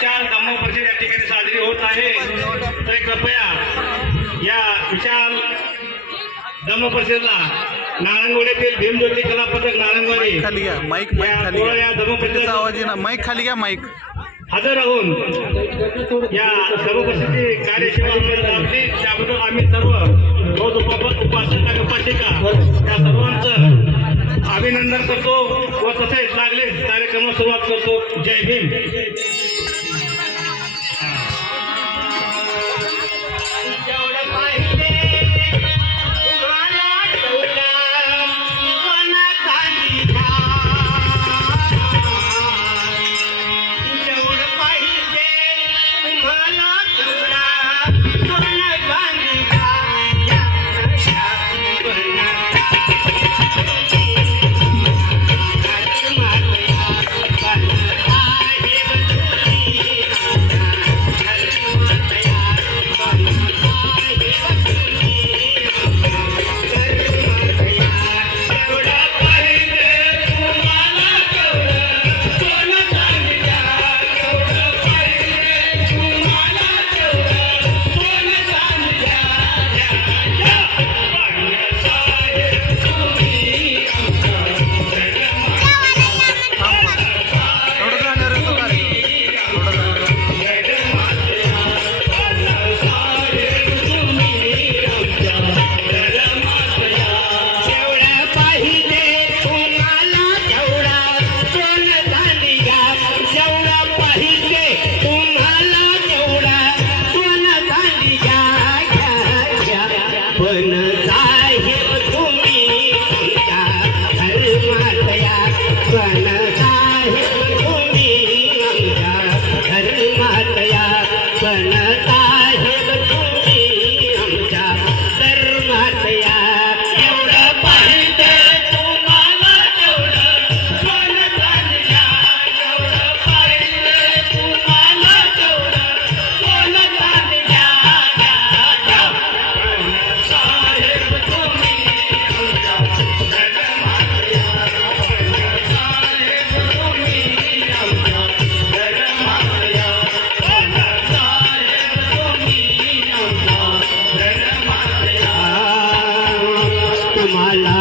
विशाल धम्म परिषद या ठिकाणी साजरी होत आहे. तर कृपया या विशाल धम्म परिषदला नारायणवाडीतील भीमज्योती कला पथक नारायणवाडी खाली घ्या माईक माईक खाली या परिषद आवाज येणार माईक खाली घ्या माईक. हजर राहून या सर्व परिस्थिती कार्यसेवा लाभली. त्याबद्दल आम्ही सर्व रोज उप उपासक आणि उपासिका या सर्वांचं अभिनंदन करतो व तसेच लागले कार्यक्रमाला सुरुवात करतो. जय भीम Right. माला